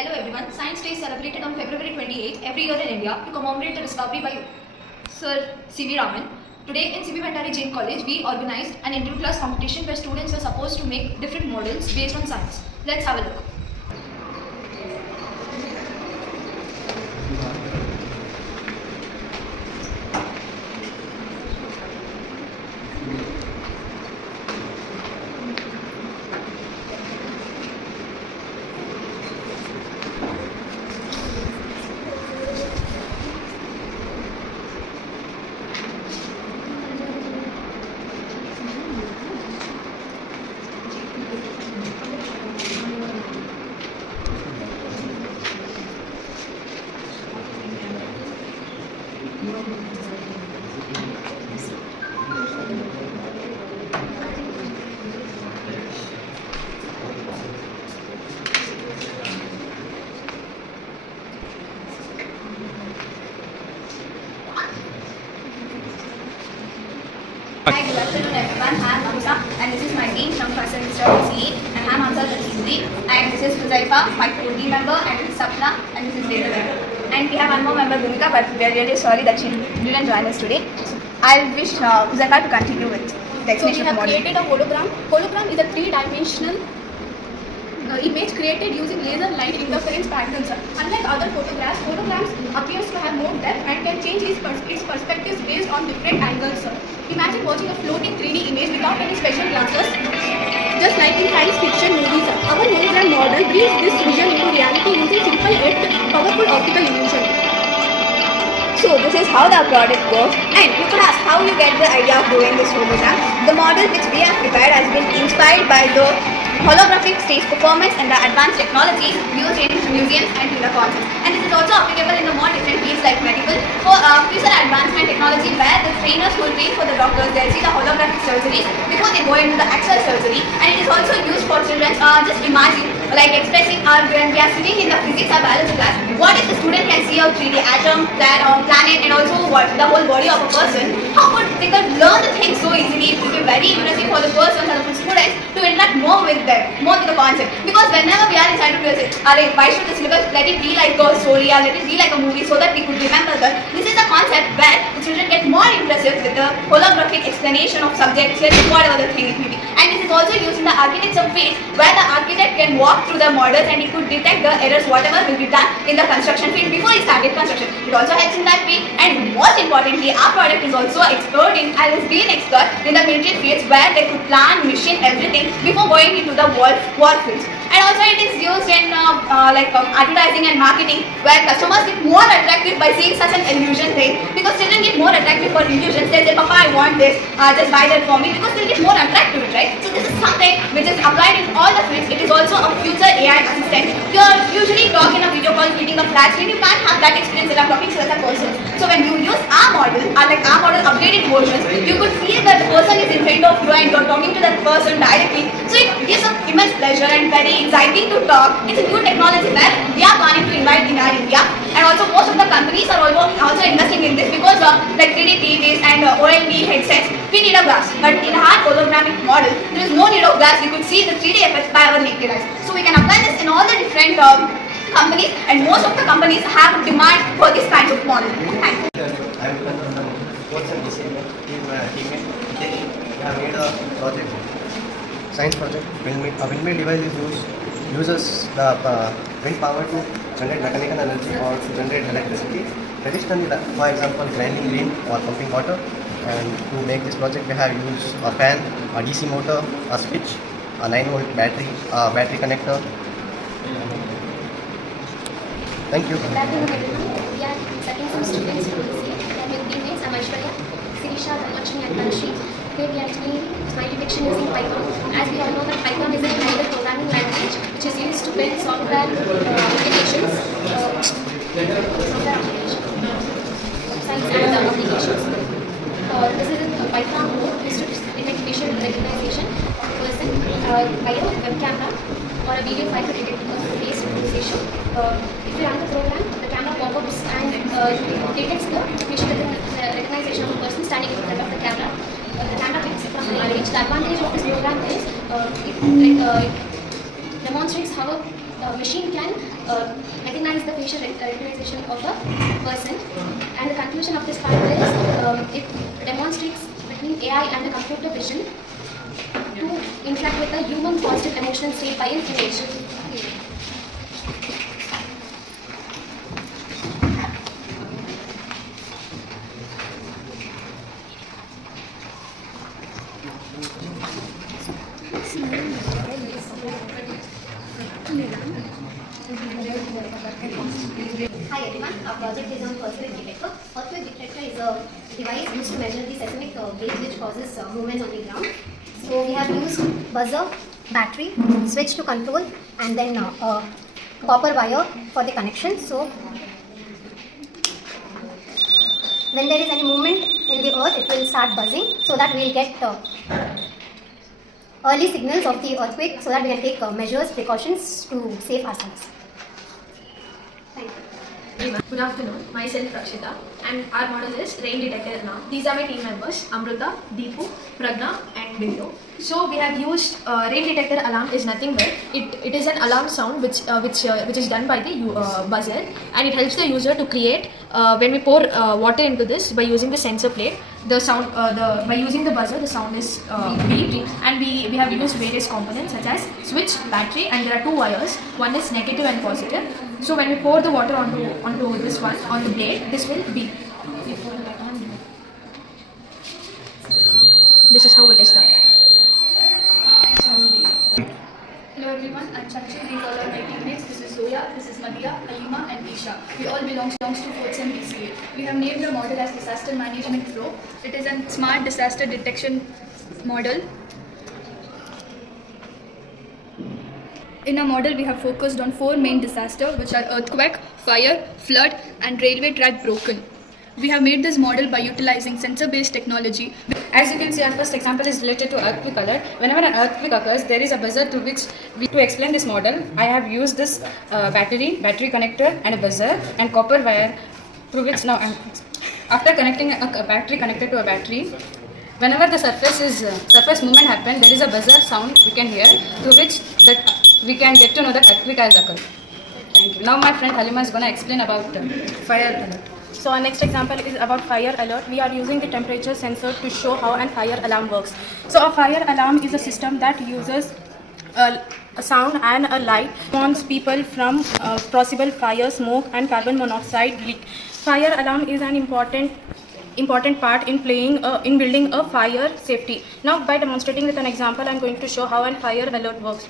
Hello everyone, Science Day is celebrated on February 28th every year in India to commemorate the discovery by Sir C.V. Raman. Today in C.V. Bhandari Jain College, we organized an inter-class competition where students were supposed to make different models based on science. Let's have a look. Hi, good afternoon everyone. I am Amsa and this is my team from first semester of CE and I am Ansar Rashidi and this is Huzaifa, my team member, and this is Sapna and this is Vedana. And we have one more member, Bhumika, but we are really sorry that she didn't join us today. I wish Huzaifa to continue with the explanation. So we have created a hologram. Hologram is a three-dimensional image created using laser light interference patterns. Unlike other photographs, holograms appears to have more depth and can change its perspectives based on different angles. Imagine watching a floating 3D image without any special glasses, just like in science fiction movies. Our hologram model brings this vision into reality using simple yet powerful optical illusion. So this is how the product works, and you could ask how you get the idea of doing this hologram. The model which we have prepared has been inspired by the holographic stage performance and the advanced technologies used in museums and theatre concerts. And this is also applicable in the more different fields like medical, for future advancement technology where the trainers who train for the doctors, they'll see the holographic surgeries before they go into the actual surgery. And it is also used for children. Just imagine like expressing when we are sitting in the physics or biology class, what if the student can see a 3D atom, planet, and also the whole body of a person? How could they could learn the things so easily? It will be very interesting for the person or the students to interact more with the concept. Because whenever we are inside of music, why should the syllabus let it be like a story or let it be like a movie so that we could remember that? This is the concept where the children get more impressive with the holographic explanation of subjects, whatever the thing it may be. And this is also used in the architecture phase where the architect can walk through the models and he could detect the errors whatever will be done in the construction field before he started construction. It also helps in that way, and most importantly, our product is also expert in and has been expert in the military fields where they could plan, mission, everything before going into the war fields. And also it is used in advertising and marketing where customers get more attractive by seeing such an illusion thing, because children get more attractive for illusions. They say, Papa, I want this, just buy that for me, because they'll get more attracted to it, right? So this is something which is applied in all the fields. It is also a future AI assistant. You usually talk in a video call clicking a flat screen. You can't have that experience that I'm talking to the person. So when you use our model, updated versions, you could feel that the person is in front of you and you're talking to that person directly. So it gives an immense pleasure and very exciting to talk. It's a new technology that we are planning to invite in our India, and also most of the companies are also investing in this because like 3D TVs and OLED headsets, we need a glass. But in our holographic model, there is no need of glass. We could see the 3D effects by our naked eyes. So we can apply this in all the different companies, and most of the companies have demand for this kind of model. Thank you. I'm from the sports and teammate. We have made a project, science project. A windmill device uses the wind power to generate mechanical energy or to generate electricity. Traditionally, for example, grinding grain or pumping water. And to make this project, we have used a fan, a DC motor, a switch, a 9-volt battery connector. Thank you. Good afternoon everyone. We are setting some students to this year. Their teammates are Aishwarya, Sirisha, Lakshmi and Kanshi. Today we are explaining smile detection using Python. As we all know that Python is a hybrid programming language which is used to build software applications, websites and applications. This is Python code used to detect facial recognition of a person by a web camera or a video file to detect face recognition. If you run the program, the camera pop-ups and detects the facial recognition of a person standing in front of the camera. The camera picks it from high range. The advantage of this program is it demonstrates how a machine can recognize the facial recognition of a person. And the conclusion of this part is it demonstrates between AI and the computer vision to interact with the human positive emotional state by an image. Hi everyone, our project is on earthquake detector. Earthquake detector is a device used to measure the seismic waves which causes movement on the ground. So we have used buzzer, battery, switch to control, and then copper wire for the connection. So when there is any movement in the earth, it will start buzzing so that we will get early signals of the earthquake so that we can take measures, precautions to save ourselves. Thank you. Good afternoon, myself Rakshita, and our model is rain detector alarm. These are my team members, Amruta, Deepu, Pragna and Bindu. So we have used rain detector alarm is nothing but it is an alarm sound which is done by the buzzer, and it helps the user to create when we pour water into this by using the sensor plate. The sound by using the buzzer, the sound is beeped, and we have used various components such as switch, battery, and there are two wires. One is negative and positive. So when we pour the water onto this one on the blade, this will beep. This is how it is done. Hello everyone, I'm Chakshi. These all are my teammates. This is Zoya, this is Nadia, Halima and Isha. We all belong to 4th Sem BCA. We have named the model as Disaster Management Pro. It is a smart disaster detection model. In our model, we have focused on 4 main disasters, which are earthquake, fire, flood and railway track broken. We have made this model by utilizing sensor-based technology. As you can see, our first example is related to earthquake alert. Whenever an earthquake occurs, there is a buzzer to which to explain this model. I have used this battery connector and a buzzer and copper wire through which now after connecting a battery connector to a battery, whenever the surface movement happens, there is a buzzer sound we can hear through which that we can get to know that earthquake has occurred. Thank you. Now my friend Halima is going to explain about fire alert. So our next example is about fire alert. We are using the temperature sensor to show how an fire alarm works. So a fire alarm is a system that uses a sound and a light warns people from possible fire, smoke and carbon monoxide leak. Fire alarm is an important part in building a fire safety. Now by demonstrating with an example, I am going to show how a fire alert works.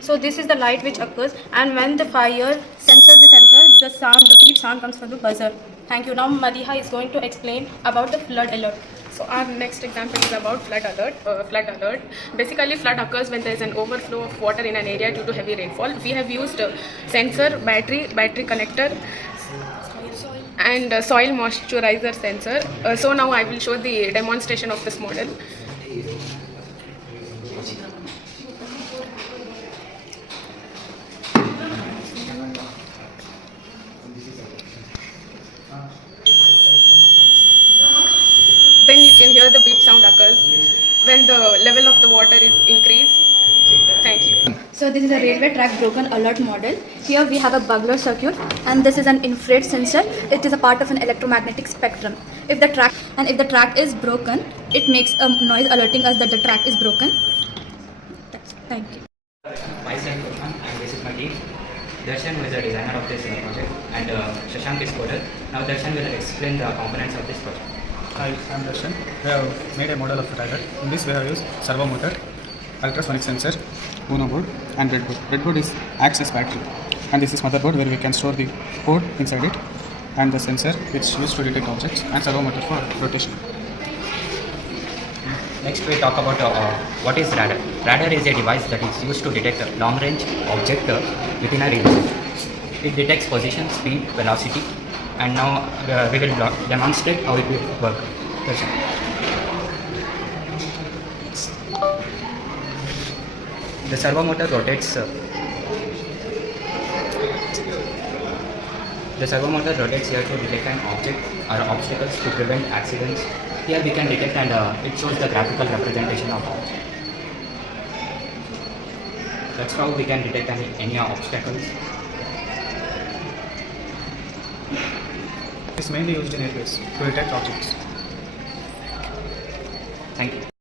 So this is the light which occurs, and when the fire senses the sensor, the beep sound comes from the buzzer. Thank you. Now Madiha is going to explain about the flood alert. So our next example is about flood alert. Basically, flood occurs when there is an overflow of water in an area due to heavy rainfall. We have used sensor, battery connector, and soil moisturizer sensor. So now I will show the demonstration of this model. Then you can hear the beep sound occurs when the level of the water is increased. Thank you. So this is a railway track broken alert model. Here we have a Bugler circuit, and this is an infrared sensor. It is a part of an electromagnetic spectrum. If the track is broken, it makes a noise alerting us that the track is broken. Thank you. Myself, and this is my team. Darshan is the designer of this project, and Shashank is coder. Now Darshan will explain the components of this project. Hi, I am Darshan. We have made a model of the radar. In this we have used servo motor, ultrasonic sensor, Uno board and breadboard. Breadboard acts as battery, and this is motherboard where we can store the code inside it, and the sensor which used to detect objects, and servo motor for rotation. Next we talk about what is radar. Radar is a device that is used to detect a long range object within a region. It detects position, speed, velocity, and now we will demonstrate how it will work. The servo motor rotates. The servo motor rotates here to detect an object or obstacles to prevent accidents. Here we can detect, and it shows the graphical representation of object. That's how we can detect any obstacles. It is mainly used in airways to detect objects. Thank you.